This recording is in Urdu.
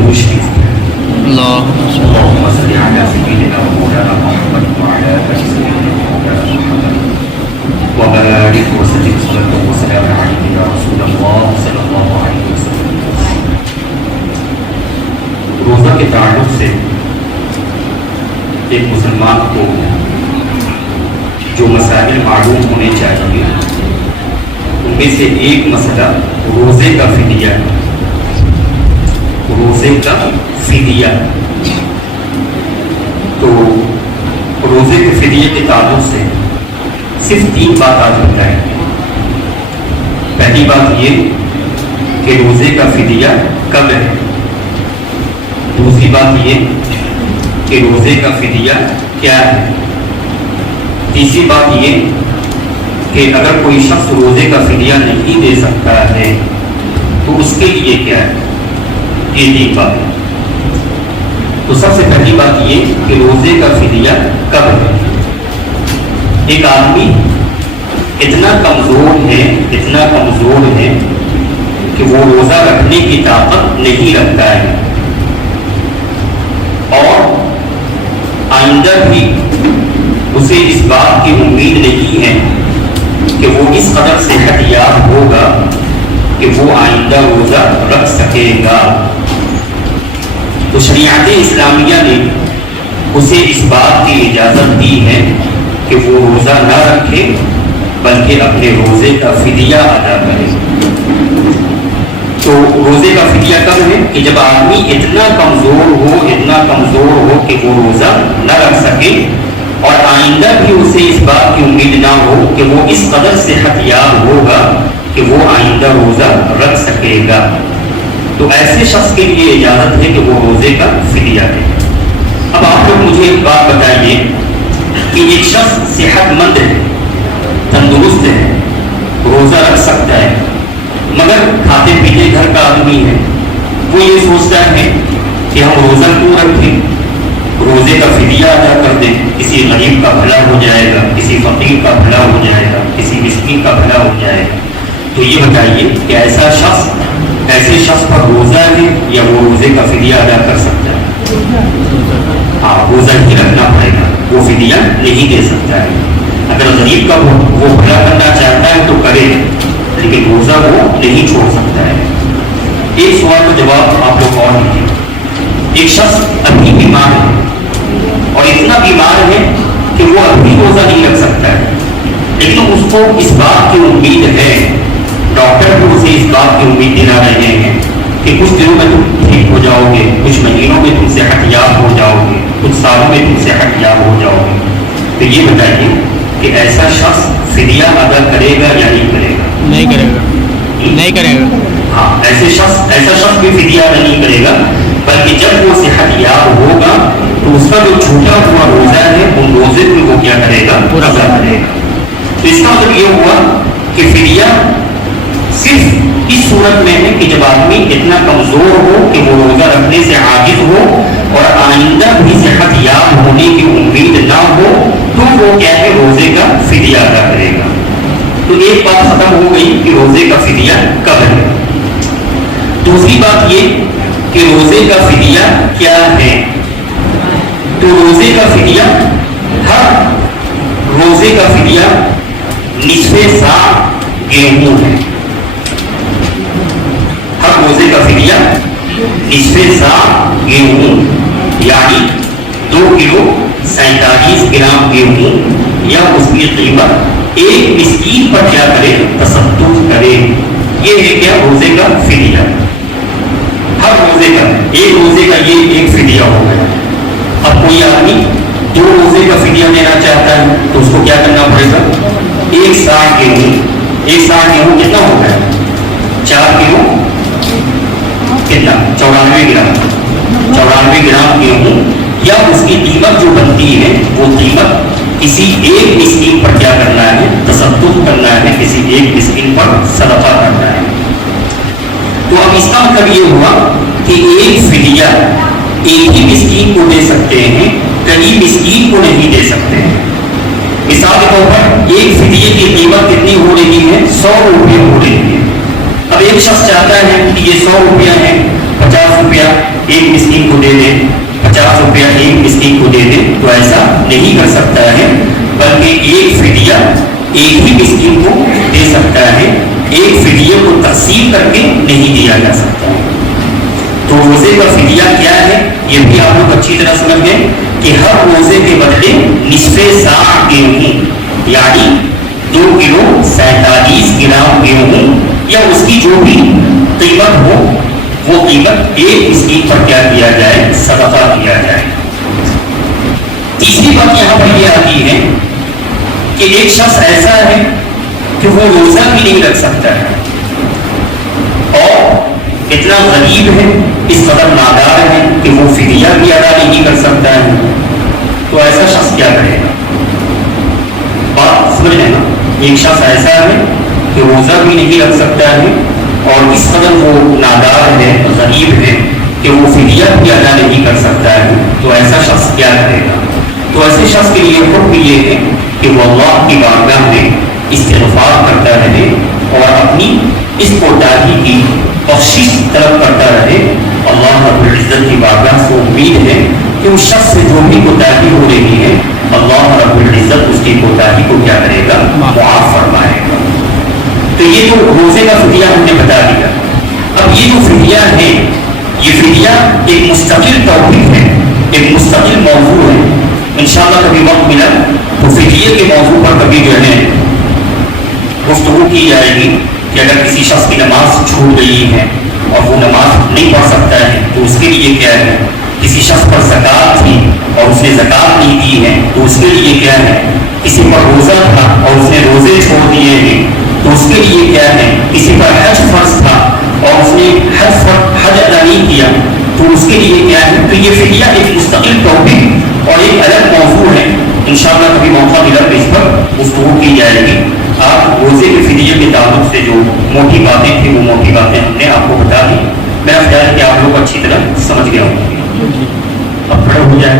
درود شریف اللهم صل على سيدنا ومولانا محمد وعلى آل سيدنا ومولانا محمد وبارك وسلم صلاة وسلام عليك يا رسول الله صلی اللہ علیہ وسلم. روزہ کے تعلق سے ایک مسلمان کو جو مسائل معلوم ہونے چاہیے ان میں سے ایک مسئلہ روزے کا فدیہ. روزے کا فدیہ تو روزے کے فدیے کے تعلق سے صرف 3 بات آج بتائیں گے. پہلی بات یہ کہ روزے کا فدیہ کب ہے. دوسری بات یہ کہ روزے کا فدیہ کیا ہے. تیسری بات یہ کہ اگر کوئی شخص روزے کا فدیہ نہیں دے سکتا ہے تو اس کے لیے کیا ہے. یہ 3 بات ہے. تو سب سے پہلی بات یہ کہ روزے کا فدیہ کب ہے. ایک آدمی اتنا کمزور ہے کہ وہ روزہ رکھنے کی طاقت نہیں رکھتا ہے اور آئندہ بھی اسے اس بات کی امید نہیں ہے کہ وہ اس قدر صحت یاب ہوگا کہ وہ آئندہ روزہ رکھ سکے گا. تو شریعت اسلامیہ نے اسے اس بات کی اجازت دی ہے کہ وہ روزہ نہ رکھے بلکہ اپنے روزے کا فدیہ ادا کرے. تو روزے کا فدیہ کب ہے کہ جب آدمی اتنا کمزور ہو کہ وہ روزہ نہ رکھ سکے اور آئندہ بھی اسے اس بات کی امید نہ ہو کہ وہ اس قدر صحت یاب ہوگا کہ وہ آئندہ روزہ رکھ سکے گا. تو ایسے شخص کے لیے اجازت ہے کہ وہ روزے کا فدیہ دے. اب آپ لوگ مجھے ایک بات بتائیے کہ ایک شخص صحت مند ہے, تندرست ہے, روزہ رکھ سکتا ہے, مگر کھاتے پیتے گھر کا آدمی ہے. وہ یہ سوچتا ہے کہ ہم روزہ کیوں رکھیں, روزے کا فدیہ ادا کر دیں, کسی غریب کا بھلا ہو جائے گا, کسی فقیر کا بھلا ہو جائے گا, کسی مسکین کا بھلا ہو جائے گا. تو یہ بتائیے کہ ایسے شخص پر روزہ ہے یا وہ روزے کا فدیہ ادا کر سکتا ہے. ہاں, روزہ ہی رکھنا پڑے گا, وہ فدیہ نہیں دے سکتا ہے. اگر غریب کا وہ بھلا کرنا چاہتا ہے تو کرے, لیکن روزہ وہ نہیں چھوڑ سکتا ہے. ایک سوال کا جواب آپ لوگ اور دیجیے. ایک شخص ابھی بیمار ہے اور اتنا بیمار ہے کہ وہ ابھی روزہ نہیں رکھ سکتا ہے, لیکن اس کو اس بات کی امید ہے, ڈاکٹر کو اسے اس بات کی امید دلا رہے ہیں کہ کچھ دنوں میں تم ٹھیک ہو جاؤ گے, کچھ مہینوں میں تم صحت یاب ہو جاؤ گے, کچھ سالوں میں تم صحت یاب ہو جاؤ گے. تو یہ بتائیے کہ ایسا شخص فدیہ ادا کرے گا یا نہیں کرے گا. نہیں کرے گا. ہاں, ایسا شخص بھی فدیہ ادا نہیں کرے گا, بلکہ جب وہ صحت یاب ہوگا تو اس کا جو چھوٹا ہوا روزہ ہے ان روزے کو وہ کیا کرے گا, پورا کرے گا. تو اس کا مطلب یہ ہوا کہ فدیہ صرف اس صورت میں ہے کہ جب آدمی اتنا کمزور ہو کہ وہ روزہ رکھنے سے عاجز ہو اور آئندہ بھی صحت یاب ہونے کی امید نہ ہو تو وہ کیا ہے, روزے کا فدیہ ادا کرے گا. تو ایک بات ختم ہو گئی کہ روزے کا فدیہ کب ہے. دوسری بات یہ کہ روزے کا فدیہ کیا ہے. تو روزے کا فدیہ, ہر روزے کا فدیہ نصف سا گیہوں ہے. ہر روزے کا فدیہ نصف سا گیہوں یعنی 2 کلو 47 گرام گیہوں یا اس کی قیمت ایک مسکین پر کیا کرے, تصدق کرے. یہ ہے کیا, روزے کا فدیہ. ہر روزے کا, ایک روزے کا یہ ایک فدیہ ہو گیا. اب کوئی آدمی 2 روزے کا فدیہ دینا چاہتا ہے تو اس کو کیا کرنا پڑے گا, 1 سا گیہوں. 1 سا گیہوں کتنا ہو گیا, 4 کلو کتنا, 94 گرام گیہوں یا اس کی قیمت جو بنتی ہے وہ قیمت کسی ایک مسکین پر کیا کرنا ہے, تصدق کرنا ہے, کسی ایک مسکین پر صدقہ کرنا ہے. تو اب اس کا مطلب یہ ہوا کہ ایک فدیہ ایک ہی مسکین کو دے سکتے ہیں, کئی مسکین کو نہیں دے سکتے ہیں. مثال کے طور پر ایک فدیے کی قیمت کتنی ہو رہی ہے, 100 روپے ہو رہی ہے. اب ایک شخص چاہتا ہے کہ یہ 100 روپیہ ہیں, 50 روپیہ ایک مسکین کو دے دیں، 50 روپیہ ایک مسکین کو دے دیں، تو ایسا نہیں کر سکتا ہے، بلکہ ایک فدیہ ایک ہی مسکین کو دے سکتا ہے، ایک فدیے کو تقسیم کر کے نہیں دیا جا سکتا۔ تو روزے کا فدیہ کیا ہے یہ بھی آپ لوگ اچھی طرح سمجھ گئے کہ ہر روزے کے بدلے نصف ساع گیہوں یعنی 2 کلو 47 گرام گیہوں یا اس کی جو بھی قیمت ہو وہ قیمت ایک مسکین پر کیا کیا جائے، صدقہ کیا جائے۔ تیسری بات یہاں پر یہ آتی ہے کہ ایک شخص ایسا ہے کہ وہ روزہ بھی نہیں رکھ سکتا ہے اور اتنا غریب ہے، اس قدر نادار ہے کہ وہ فدیہ بھی ادا نہیں کر سکتا ہے، تو ایسا شخص کیا کرے گا؟ بات سمجھ رہے نا؟ ایک شخص ایسا ہے کہ روزہ بھی نہیں رکھ سکتا ہے اور اس قدر وہ نادار ہے، غریب ہے کہ وہ فدیہ بھی ادا نہیں کر سکتا ہے، تو ایسا شخص کیا کرے گا؟ تو ایسے شخص کے لیے حکم یہ ہے کہ وہ اللہ کی بارگاہ میں استغفار کرتا رہے اور اپنی اس کوتاہی کی بخشش طلب کرتا رہے۔ اللہ رب العزت کی بارگاہ سے امید ہے کہ اس شخص سے جو بھی کوتاہی ہو رہی ہے اللہ رب العزت اس کی کوتاہی کو کیا کرے گا؟ معاف فرمائے گا۔ تو یہ جو روزے کا فدیہ ہم نے بتا دیا۔ اب یہ جو فدیہ ہے یہ فدیہ ایک مستقل ٹاپک ہے، ایک مستقل موضوع ہے۔ انشاءاللہ کبھی وقت ملا تو فدیے کے موضوع پر کبھی جو ہے گفتگو کی جائے گی کہ اگر کسی شخص کی نماز چھوٹ گئی ہے اور وہ نماز نہیں پڑھ سکتا ہے تو اس کے لیے کیا ہے، کسی شخص پر زکوٰۃ تھی اور اس نے زکوٰۃ نہیں دی ہے تو اس کے لیے کیا ہے، کسی پر روزہ تھا اور اس نے روزے چھوڑ دیے ہیں تو اس کے لیے کیا ہے، کسی پر حج فرض تھا اور اس نے حج ادا نہیں کیا تو اس کے لیے کیا ہے۔ تو یہ فدیہ ایک مستقل ٹاپک اور ایک الگ موضوع ہے، انشاءاللہ کبھی موقع ملا تو اس پر گفتگو کی جائے گی۔ آپ روزے کے فدیے کے تعلق سے جو موٹی باتیں تھیں وہ موٹی باتیں ہم نے آپ کو بتا دی۔ میرا خیال ہے کہ آپ لوگ اچھی طرح سمجھ گئے ہوں گے۔ اب کھڑے ہو جائیں۔